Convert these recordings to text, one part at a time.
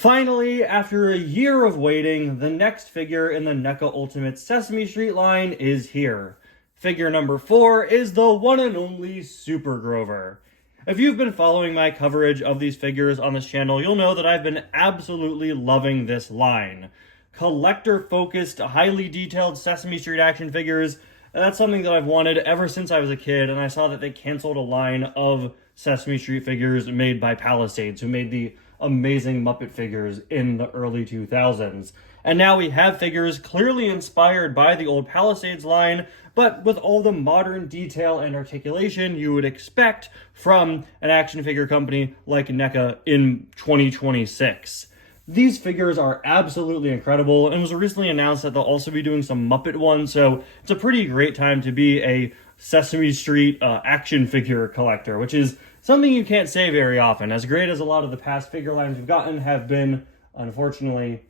Finally, after a year of waiting, the next figure in the NECA Ultimate Sesame Street line is here. Figure number 4 is the one and only Super Grover. If you've been following my coverage of these figures on this channel, you'll know that I've been absolutely loving this line. Collector-focused, highly detailed Sesame Street action figures, that's something that I've wanted ever since I was a kid, and I saw that they canceled a line of Sesame Street figures made by Palisades, who made the amazing Muppet figures in the early 2000s. And now we have figures clearly inspired by the old Palisades line, but with all the modern detail and articulation you would expect from an action figure company like NECA in 2026. These figures are absolutely incredible, and it was recently announced that they'll also be doing some Muppet ones, so it's a pretty great time to be a Sesame Street action figure collector, which is something you can't say very often. As great as a lot of the past figure lines we've gotten have been, unfortunately,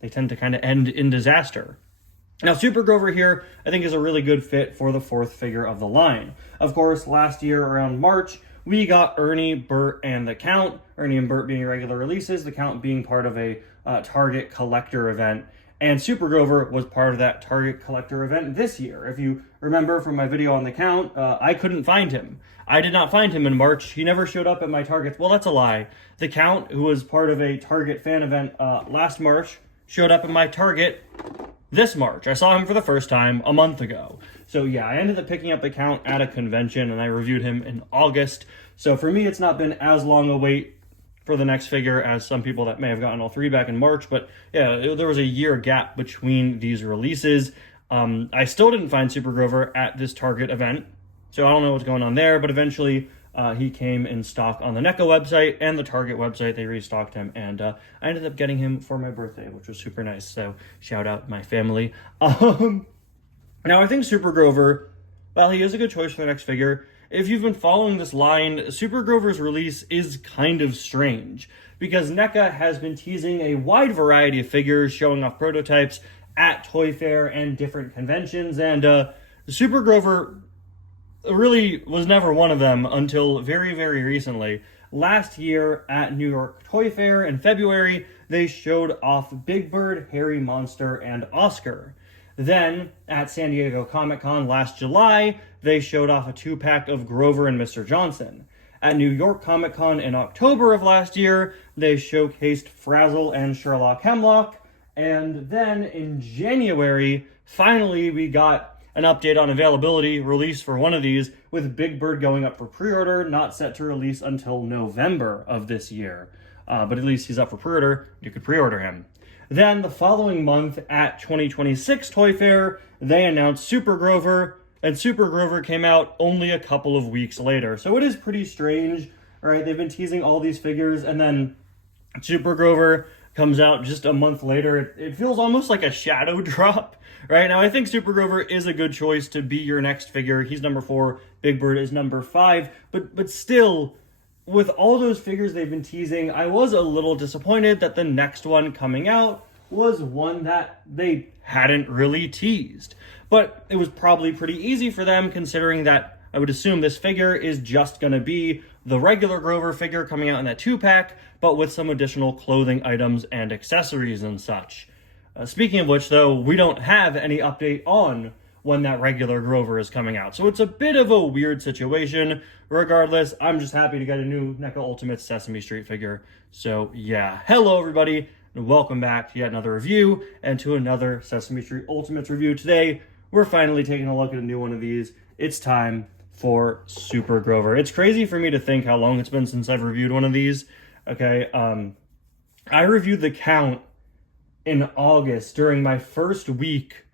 they tend to kind of end in disaster. Now, Super Grover here, I think, is a really good fit for the 4th figure of the line. Of course, last year around March, we got Ernie, Bert, and the Count. Ernie and Bert being regular releases, the Count being part of a Target collector event. And Super Grover was part of that Target collector event this year. If you remember from my video on the Count, I couldn't find him. I did not find him in March. He never showed up at my Targets. Well, that's a lie. The Count, who was part of a Target fan event last March, showed up at my Target this March. I saw him for the first time a month ago. So yeah, I ended up picking up the Count at a convention, and I reviewed him in August. So for me, it's not been as long a wait for the next figure as some people that may have gotten all 3 back in March. But yeah, there was a year gap between these releases. I still didn't find Super Grover at this Target event, so I don't know what's going on there, but eventually he came in stock on the NECA website and the Target website. They restocked him, and I ended up getting him for my birthday, which was super nice. So shout out my family. Now, I think Super Grover, well, he is a good choice for the next figure. If you've been following this line, Super Grover's release is kind of strange, because NECA has been teasing a wide variety of figures, showing off prototypes at Toy Fair and different conventions, and Super Grover really was never one of them until very, very recently. Last year at New York Toy Fair in February, they showed off Big Bird, Harry Monster, and Oscar. Then, at San Diego Comic-Con last July, they showed off a 2-pack of Grover and Mr. Johnson. At New York Comic-Con in October of last year, they showcased Frazzle and Sherlock Hemlock. And then in January, finally we got an update on availability release for one of these, with Big Bird going up for pre-order, not set to release until November of this year. But at least he's up for pre-order. You could pre-order him. Then the following month at 2026 Toy Fair, they announced Super Grover, and Super Grover came out only a couple of weeks later. So it is pretty strange, right? They've been teasing all these figures, and then Super Grover comes out just a month later. It feels almost like a shadow drop, right? Now, I think Super Grover is a good choice to be your next figure. He's number 4, Big Bird is number 5, but still, with all those figures they've been teasing, I was a little disappointed that the next one coming out was one that they hadn't really teased. But it was probably pretty easy for them, considering that I would assume this figure is just going to be the regular Grover figure coming out in that 2-pack, but with some additional clothing items and accessories and such. Speaking of which, though, we don't have any update on when that regular Grover is coming out. So it's a bit of a weird situation. Regardless, I'm just happy to get a new NECA Ultimate Sesame Street figure. So yeah, hello everybody, and welcome back to yet another review, and to another Sesame Street Ultimates review. Today, we're finally taking a look at a new one of these. It's time for Super Grover. It's crazy for me to think how long it's been since I've reviewed one of these. Okay, I reviewed the Count in August during my first week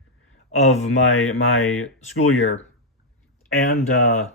of my school year, and I'm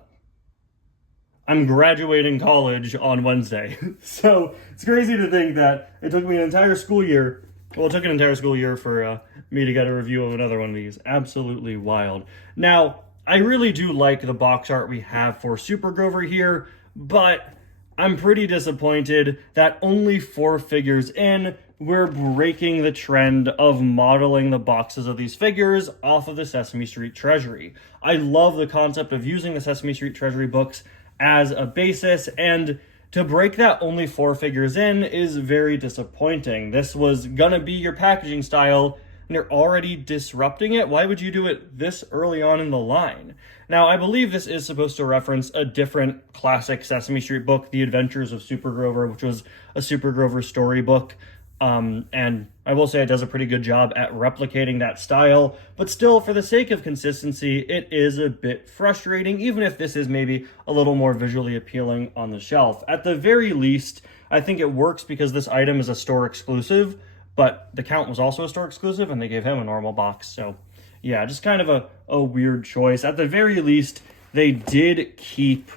graduating college on Wednesday. So it's crazy to think that it took me an entire school year. Well, it took an entire school year for me to get a review of another one of these. Absolutely wild. Now, I really do like the box art we have for Super Grover here, but I'm pretty disappointed that only 4 figures in, we're breaking the trend of modeling the boxes of these figures off of the Sesame Street Treasury. I love the concept of using the Sesame Street Treasury books as a basis, and To break that only 4 figures in is very disappointing. This was gonna be your packaging style, and you're already disrupting it. Why would you do it this early on in the line? Now, I believe this is supposed to reference a different classic Sesame Street book, The Adventures of Super Grover, which was a Super Grover storybook. And I will say it does a pretty good job at replicating that style, but still, for the sake of consistency, it is a bit frustrating, even if this is maybe a little more visually appealing on the shelf. At the very least, I think it works because this item is a store exclusive, but the Count was also a store exclusive, and they gave him a normal box, so yeah, just kind of a weird choice. At the very least, they did keep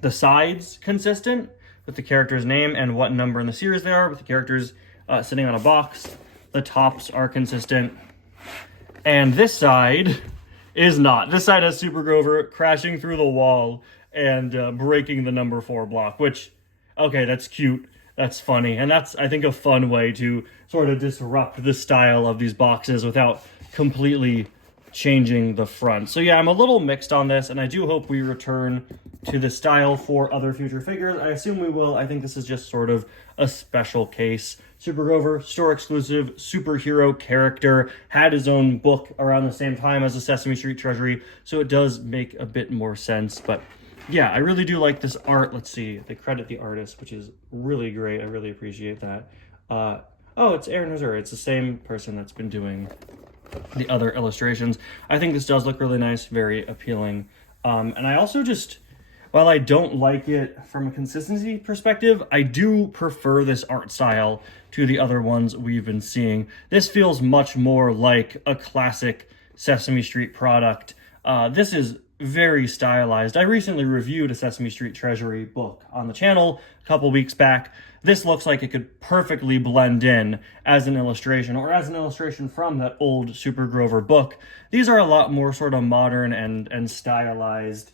the sides consistent, with the character's name and what number in the series they are, with the characters sitting on a box. The tops are consistent. And this side is not. This side has Super Grover crashing through the wall and breaking the number 4 block, which, okay, that's cute. That's funny. And that's, I think, a fun way to sort of disrupt the style of these boxes without completely changing the front. So yeah, I'm a little mixed on this, and I do hope we return to the style for other future figures. I assume we will. I think this is just sort of a special case. Super Grover, store exclusive, superhero character, had his own book around the same time as the Sesame Street Treasury, so it does make a bit more sense. But yeah, I really do like this art. Let's see, they credit the artist, which is really great. I really appreciate that. Oh, it's Aaron Missouri. It's the same person that's been doing the other illustrations. I think this does look really nice, very appealing. And I also just, while I don't like it from a consistency perspective, I do prefer this art style to the other ones we've been seeing. This feels much more like a classic Sesame Street product. This is very stylized. I recently reviewed a Sesame Street Treasury book on the channel a couple weeks back. This looks like it could perfectly blend in as an illustration, or as an illustration from that old Super Grover book. These are a lot more sort of modern and stylized.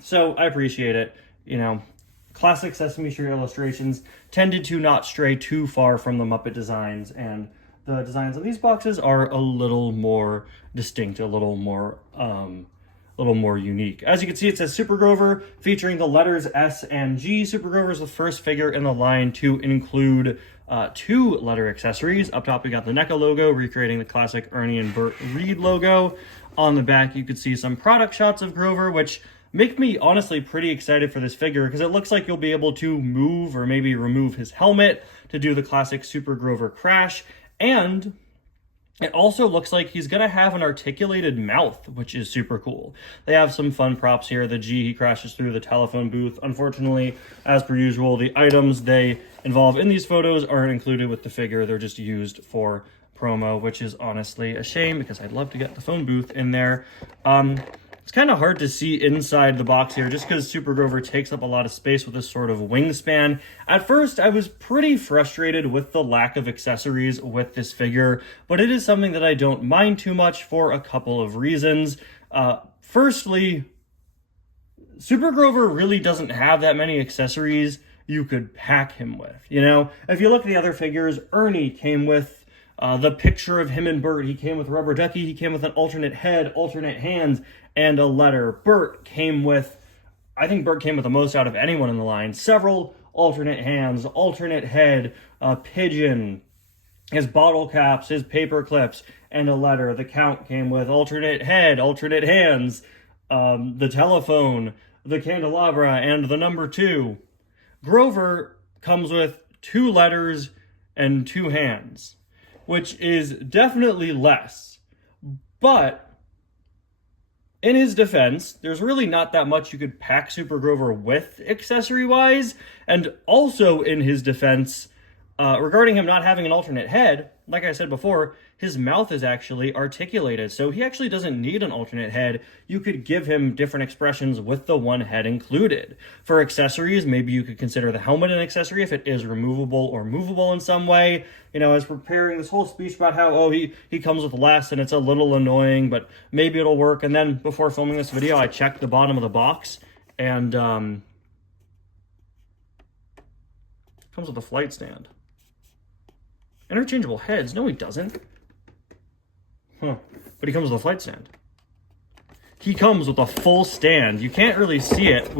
So I appreciate it. You know, classic Sesame Street illustrations tended to not stray too far from the Muppet designs, and the designs on these boxes are a little more distinct, a little more unique. As you can see, it says Super Grover, featuring the letters S and G. Super Grover is the first figure in the line to include 2 letter accessories. Up top, we got the NECA logo, recreating the classic Ernie and Bert Reed logo. On the back, you could see some product shots of Grover, which make me honestly pretty excited for this figure, because it looks like you'll be able to move or maybe remove his helmet to do the classic Super Grover crash. And it also looks like he's going to have an articulated mouth, which is super cool. They have some fun props here. The G, he crashes through the telephone booth. Unfortunately, as per usual, the items they involve in these photos aren't included with the figure. They're just used for promo, which is honestly a shame, because I'd love to get the phone booth in there. It's kind of hard to see inside the box here, just because Super Grover takes up a lot of space with this sort of wingspan. At first, I was pretty frustrated with the lack of accessories with this figure, but it is something that I don't mind too much for a couple of reasons. Firstly, Super Grover really doesn't have that many accessories you could pack him with. You know, if you look at the other figures, Ernie came with the picture of him and Bert. He came with Rubber Ducky. He came with an alternate head, alternate hands, and a letter. Bert came with, I think Bert came with the most out of anyone in the line. Several alternate hands, alternate head, a pigeon, his bottle caps, his paper clips, and a letter. The Count came with alternate head, alternate hands, the telephone, the candelabra, and the number 2. Grover comes with 2 letters and 2 hands, which is definitely less. But in his defense, there's really not that much you could pack Super Grover with accessory-wise. And also in his defense, regarding him not having an alternate head, like I said before, his mouth is actually articulated, so he actually doesn't need an alternate head. You could give him different expressions with the one head included. For accessories, maybe you could consider the helmet an accessory if it is removable or movable in some way. You know, I was preparing this whole speech about how, oh, he comes with less and it's a little annoying, but maybe it'll work. And then before filming this video, I checked the bottom of the box, and comes with a flight stand. Interchangeable heads? No, he doesn't. Huh. But he comes with a flight stand. He comes with a full stand. You can't really see it,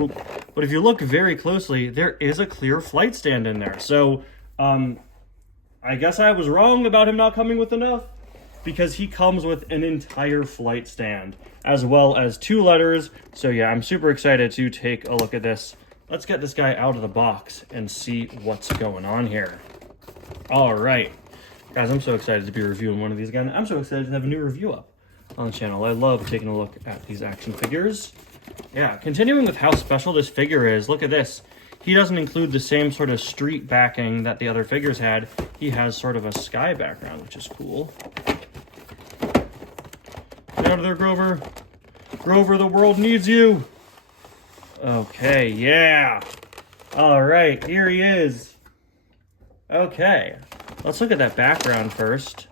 but But if you look very closely, there is a clear flight stand in there. So I guess I was wrong about him not coming with enough, because he comes with an entire flight stand as well as 2 letters. So yeah, I'm super excited to take a look at this. Let's get this guy out of the box and see what's going on here. All right, guys, I'm so excited to be reviewing one of these again. I'm so excited to have a new review up on the channel. I love taking a look at these action figures. Yeah, continuing with how special this figure is, look at this. He doesn't include the same sort of street backing that the other figures had. He has sort of a sky background, which is cool. Get out of there, Grover. Grover, the world needs you. Okay, yeah. All right, here he is. Okay, let's look at that background first.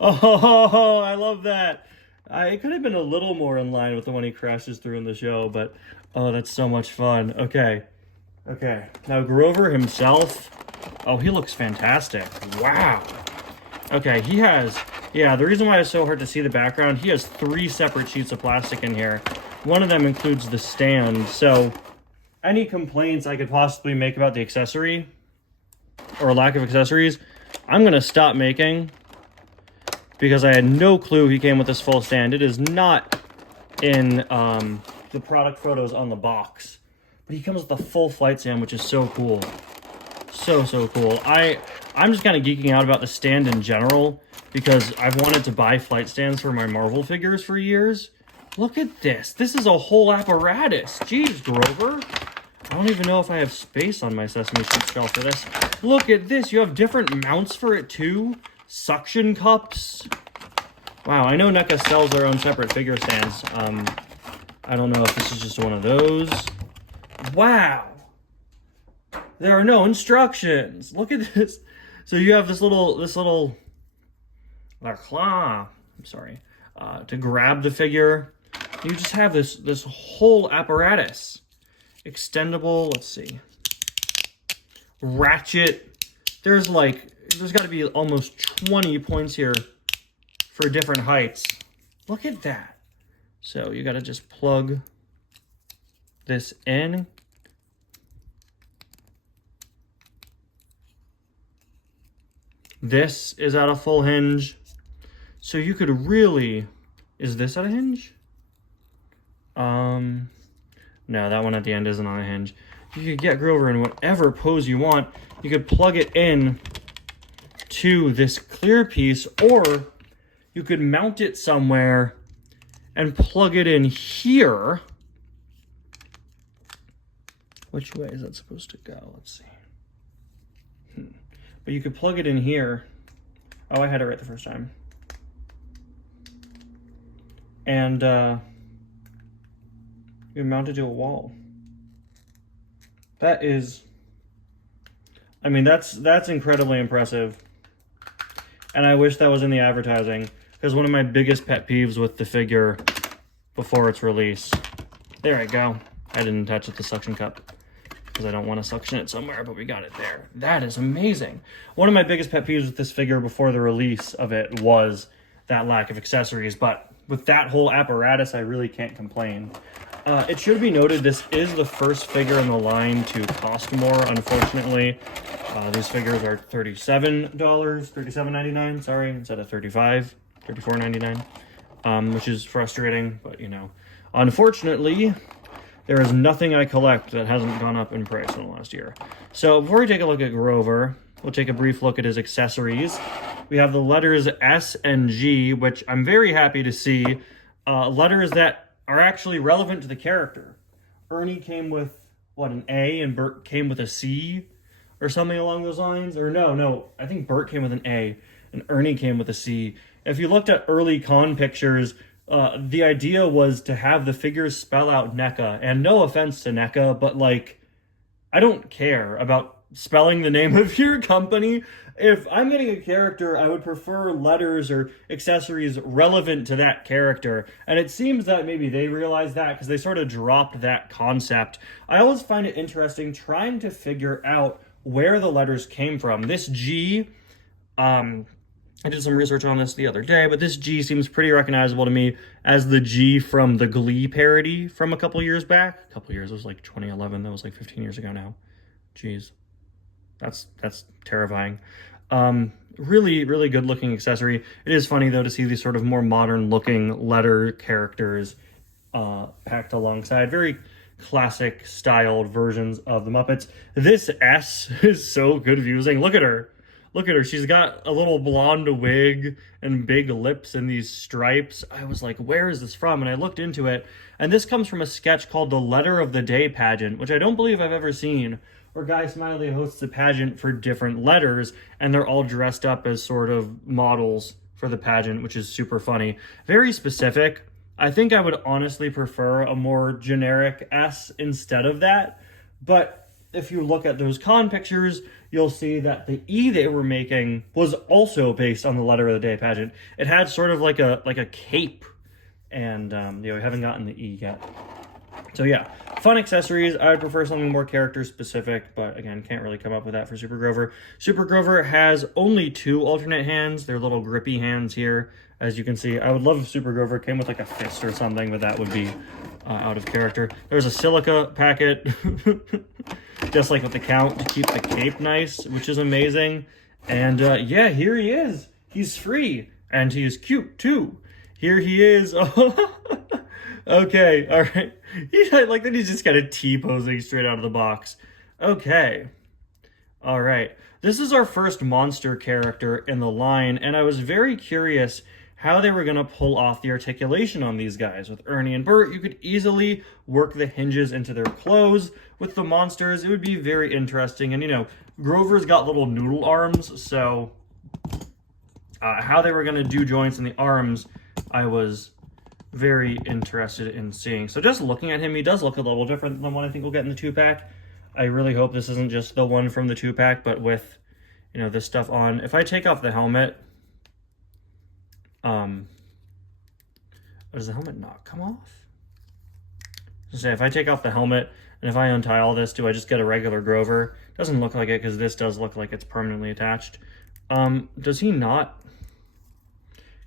Oh, I love that. It could have been a little more in line with the one he crashes through in the show, but oh, that's so much fun. Okay, now Grover himself, oh, he looks fantastic. Wow. Okay, he has, yeah, the reason why it's so hard to see the background, he has 3 separate sheets of plastic in here. One of them includes the stand, so any complaints I could possibly make about the accessory or lack of accessories, I'm going to stop making, because I had no clue he came with this full stand. It is not in the product photos on the box, but he comes with a full flight stand, which is so cool. So cool. I'm just kind of geeking out about the stand in general, because I've wanted to buy flight stands for my Marvel figures for years. Look at this. This is a whole apparatus. Jeez, Grover. I don't even know if I have space on my Sesame Street shelf for this. Look at this. You have different mounts for it too. Suction cups. Wow, I know NECA sells their own separate figure stands. I don't know if this is just one of those. Wow. There are no instructions. Look at this. So you have this little claw, I'm sorry, to grab the figure. You just have this whole apparatus. Extendable, let's see. Ratchet. There's got to be almost 20 points here for different heights. Look at that. So you got to just plug this in. This is at a full hinge. So you could really, is this at a hinge? No, that one at the end isn't on a hinge. You could get Grover in whatever pose you want. You could plug it in to this clear piece, or you could mount it somewhere and plug it in here. Which way is that supposed to go? Let's see. But you could plug it in here. Oh, I had it right the first time. And you mount it to a wall. That is, I mean, that's incredibly impressive. And I wish that was in the advertising, because one of my biggest pet peeves with the figure before its release. There I go. I didn't touch the suction cup, because I don't want to suction it somewhere, but we got it there. That is amazing. One of my biggest pet peeves with this figure before the release of it was that lack of accessories, but with that whole apparatus, I really can't complain. It should be noted, this is the first figure in the line to cost more, unfortunately. These figures are $37, $37.99, sorry, instead of $35, $34.99, which is frustrating, but you know. Unfortunately, there is nothing I collect that hasn't gone up in price in the last year. So before we take a look at Grover, we'll take a brief look at his accessories. We have the letters S and G, which I'm very happy to see. Letters that are actually relevant to the character. Ernie came with, what, an A, and Bert came with a C, or something along those lines? Or no, I think Bert came with an A, and Ernie came with a C. If you looked at early con pictures, the idea was to have the figures spell out NECA, and no offense to NECA, but like, I don't care about spelling the name of your company. If I'm getting a character, I would prefer letters or accessories relevant to that character. And it seems that maybe they realized that, because they sort of dropped that concept. I always find it interesting trying to figure out where the letters came from. This G, I did some research on this the other day, but this G seems pretty recognizable to me as the G from the Glee parody from a couple years back. A couple years, it was like 2011. That was like 15 years ago now. Jeez, that's terrifying. Really, really good looking accessory. It is funny though to see these sort of more modern looking letter characters packed alongside very classic styled versions of the Muppets. This S is so confusing. Look at her. Look at her. She's got a little blonde wig and big lips and these stripes. I was like, where is this from? And I looked into it. And this comes from a sketch called the Letter of the Day pageant, which I don't believe I've ever seen, where Guy Smiley hosts a pageant for different letters, and they're all dressed up as sort of models for the pageant, which is super funny. Very specific. I think I would honestly prefer a more generic S instead of that. But if you look at those con pictures, you'll see that the E they were making was also based on the Letter of the Day pageant. It had sort of like a cape, and we haven't gotten the E yet. So yeah, fun accessories. I would prefer something more character specific, but again, can't really come up with that for Super Grover. Super Grover has only 2 alternate hands. They're little grippy hands here, as you can see. I would love if Super Grover came with like a fist or something, but that would be out of character. There's a silica packet, just like with the count, to keep the cape nice, which is amazing. And yeah, here he is. He's free, and he is cute too. Here he is. Okay, all right. Like that he's just kind of T-posing straight out of the box. Okay. All right. This is our first monster character in the line, and I was very curious how they were going to pull off the articulation on these guys. With Ernie and Bert, you could easily work the hinges into their clothes. With the monsters, it would be very interesting. And, you know, Grover's got little noodle arms, so how they were going to do joints in the arms, I was very interested in seeing. So just looking at him, he does look a little different than what I think we'll get in the 2-pack. I really hope this isn't just the one from the 2-pack, but with, you know, this stuff on. If I take off the helmet, does the helmet not come off? Say, if I take off the helmet and if I untie all this, do I just get a regular Grover? Doesn't look like it, because this does look like it's permanently attached. Does he not?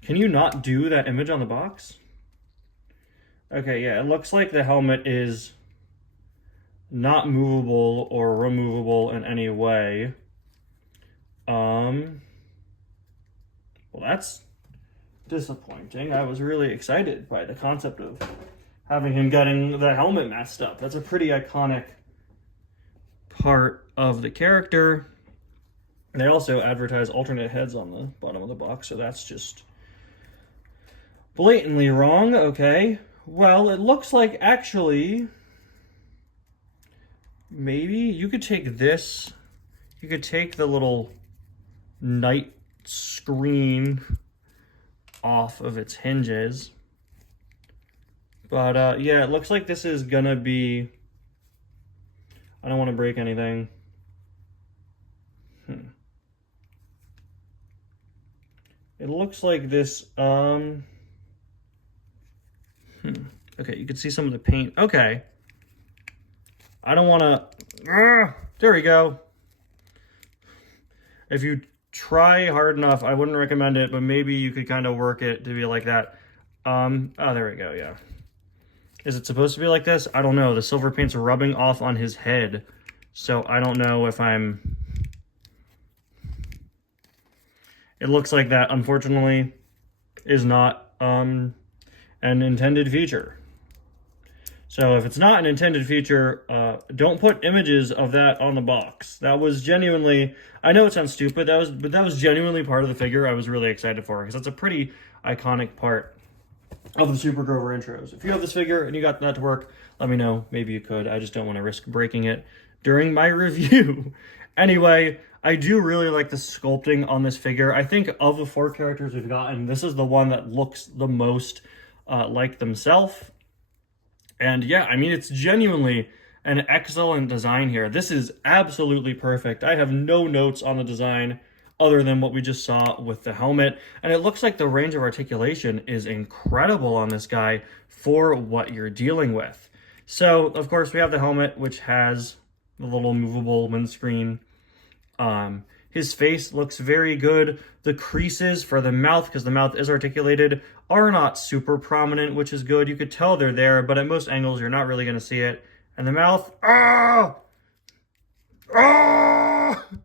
Can you not do that image on the box? Okay, yeah, it looks like the helmet is not movable or removable in any way. Well, that's disappointing. I was really excited by the concept of having him getting the helmet messed up. That's a pretty iconic part of the character. They also advertise alternate heads on the bottom of the box, so that's just blatantly wrong. Okay. Well, it looks like actually maybe you could take this. You could take the little night screen off of its hinges. But yeah, it looks like this is gonna be, I don't want to break anything. It looks like this, okay, you can see some of the paint. Okay. I don't want to, there we go. If you try hard enough, I wouldn't recommend it, but maybe you could kind of work it to be like that. Oh, there we go, yeah. Is it supposed to be like this? I don't know. The silver paint's rubbing off on his head, so I don't know if I'm... It looks like that, unfortunately, is not an intended feature. So if it's not an intended feature, don't put images of that on the box. That was genuinely, I know it sounds stupid, but that was genuinely part of the figure I was really excited for, because that's a pretty iconic part of the Super Grover intros. If you have this figure and you got that to work, let me know. Maybe you could. I just don't want to risk breaking it during my review. Anyway, I do really like the sculpting on this figure. I think of the 4 characters we've gotten, this is the one that looks the most like themselves. And yeah, I mean, it's genuinely an excellent design here. This is absolutely perfect. I have no notes on the design other than what we just saw with the helmet. And it looks like the range of articulation is incredible on this guy for what you're dealing with. So, of course, we have the helmet, which has the little movable windscreen. His face looks very good. The creases for the mouth, because the mouth is articulated, are not super prominent, which is good. You could tell they're there, but at most angles, you're not really going to see it. And the mouth,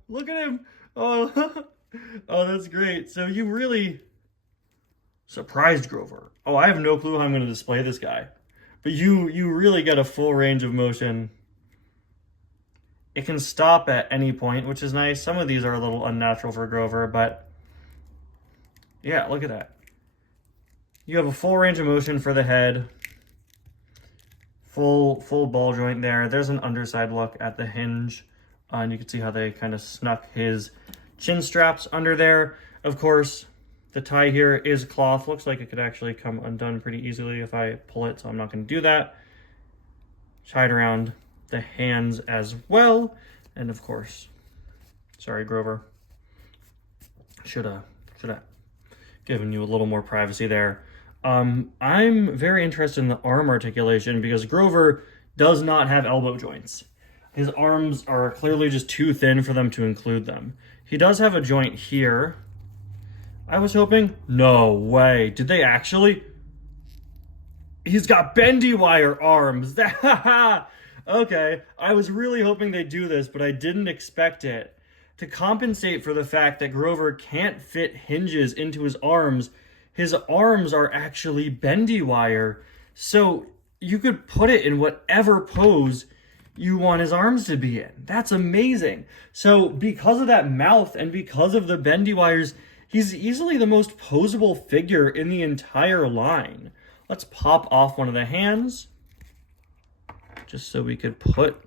look at him. Oh, oh, that's great. So you really surprised Grover. Oh, I have no clue how I'm going to display this guy. But you really get a full range of motion. It can stop at any point, which is nice. Some of these are a little unnatural for Grover, but yeah, look at that. You have a full range of motion for the head. Full ball joint there. There's an underside look at the hinge. And you can see how they kind of snuck his chin straps under there. Of course, the tie here is cloth. Looks like it could actually come undone pretty easily if I pull it, so I'm not going to do that. Tied around the hands as well. And of course, sorry, Grover. Should have given you a little more privacy there. I'm very interested in the arm articulation because Grover does not have elbow joints. His arms are clearly just too thin for them to include them. He does have a joint here. I was hoping, no way. Did they actually? He's got bendy wire arms. Okay, I was really hoping they'd do this, but I didn't expect it. To compensate for the fact that Grover can't fit hinges into his arms are actually bendy wire. So you could put it in whatever pose you want his arms to be in. That's amazing. So because of that mouth and because of the bendy wires, he's easily the most posable figure in the entire line. Let's pop off one of the hands, just so we could put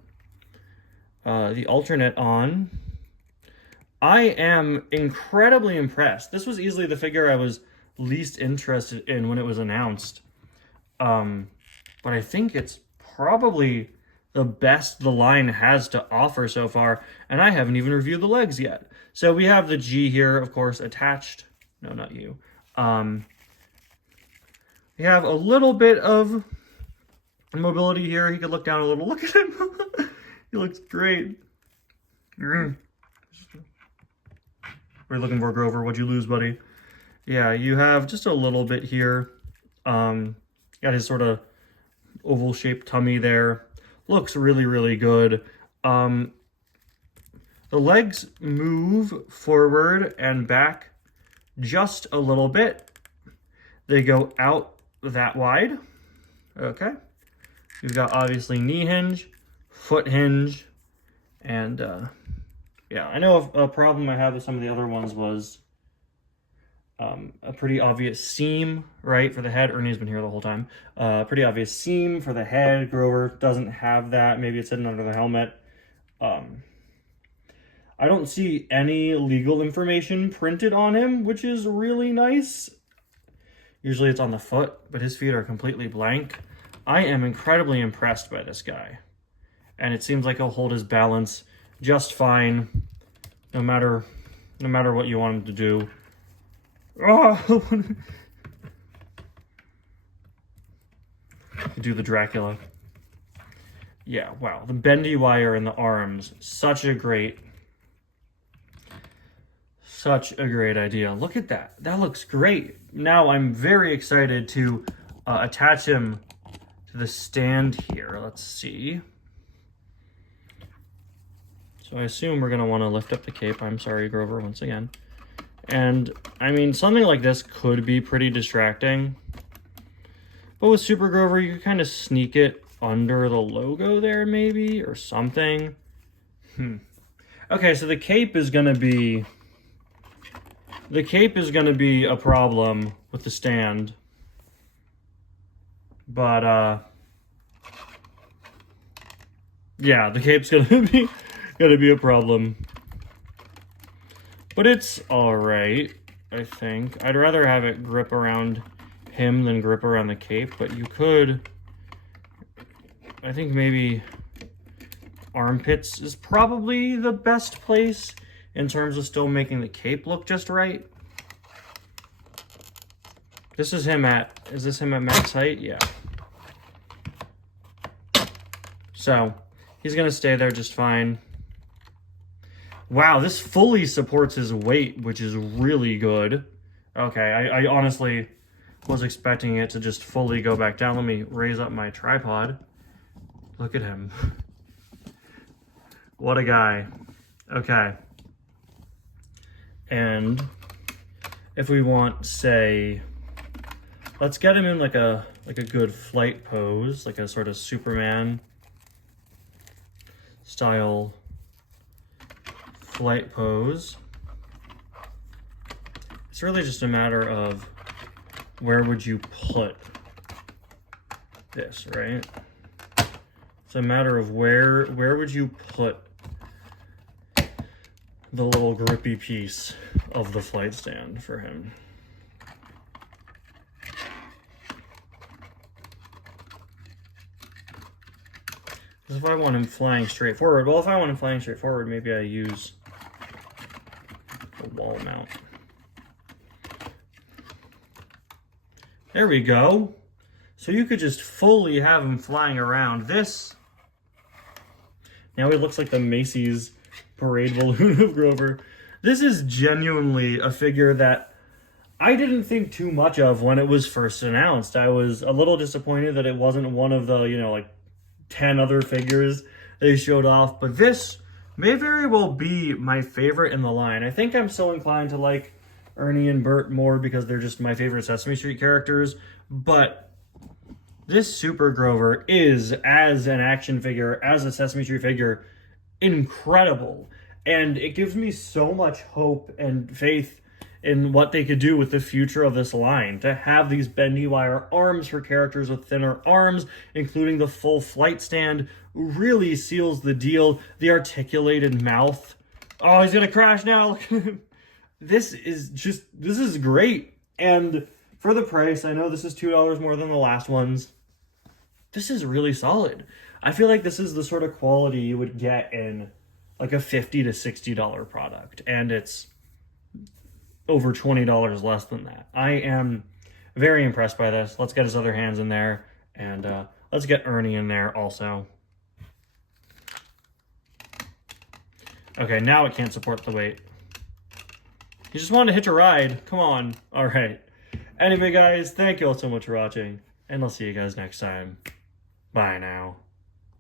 the alternate on. I am incredibly impressed. This was easily the figure I was least interested in when it was announced. But I think it's probably the best the line has to offer so far, and I haven't even reviewed the legs yet. So we have the G here, of course, attached. No, not you. We have a little bit of mobility here. He could look down a little. Look at him. He looks great. What are you looking for, Grover? What'd you lose, buddy? Yeah, you have just a little bit here. Got his sort of oval-shaped tummy there. Looks really, really good. The legs move forward and back just a little bit. They go out that wide. Okay. You've got obviously knee hinge, foot hinge, and yeah, I know a problem I had with some of the other ones was a pretty obvious seam, right, for the head. Ernie's been here the whole time. Pretty obvious seam for the head. Grover doesn't have that. Maybe it's hidden under the helmet. I don't see any legal information printed on him, which is really nice. Usually it's on the foot, but his feet are completely blank. I am incredibly impressed by this guy. And it seems like he'll hold his balance just fine, no matter what you want him to do. Oh! Do the Dracula. Yeah, wow. The bendy wire in the arms. Such a great idea. Look at that. That looks great. Now I'm very excited to attach him to the stand here. Let's see. So I assume we're going to want to lift up the cape. I'm sorry, Grover, once again. And, I mean, something like this could be pretty distracting. But with Super Grover, you can kind of sneak it under the logo there, maybe, or something. Okay, so the cape is going to be a problem with the stand. But, yeah, the cape's going to be a problem. But it's alright, I think. I'd rather have it grip around him than grip around the cape, but you could... I think maybe armpits is probably the best place in terms of still making the cape look just right. Is this him at max height? Yeah. So, he's going to stay there just fine. Wow, this fully supports his weight, which is really good. Okay, I honestly was expecting it to just fully go back down. Let me raise up my tripod. Look at him. What a guy. Okay. And if we want, say, let's get him in like a good flight pose, like a sort of Superman style flight pose. It's really just a matter of where would you put this, right? It's a matter of where would you put the little grippy piece of the flight stand for him. Because if I want him flying straight forward, well, if I want him flying straight forward, maybe I use a wall mount. There we go. So you could just fully have him flying around. This, now he looks like the Macy's parade balloon of Grover. This is genuinely a figure that I didn't think too much of when it was first announced. I was a little disappointed that it wasn't one of the, like 10 other figures they showed off, but this may very well be my favorite in the line. I think I'm still inclined to like Ernie and Bert more because they're just my favorite Sesame Street characters, but this Super Grover is, as an action figure, as a Sesame Street figure, incredible. And it gives me so much hope and faith in what they could do with the future of this line. To have these bendy wire arms for characters with thinner arms, including the full flight stand, really seals the deal. The articulated mouth. Oh, he's gonna crash now. Look at him. This is great. And for the price, I know this is $2 more than the last ones. This is really solid. I feel like this is the sort of quality you would get in like a $50 to $60 product. And it's over $20 less than that. I am very impressed by this. Let's get his other hands in there. And let's get Ernie in there also. Okay, now it can't support the weight. You just wanted to hitch a ride. Come on. All right. Anyway, guys, thank you all so much for watching. And I'll see you guys next time. Bye now.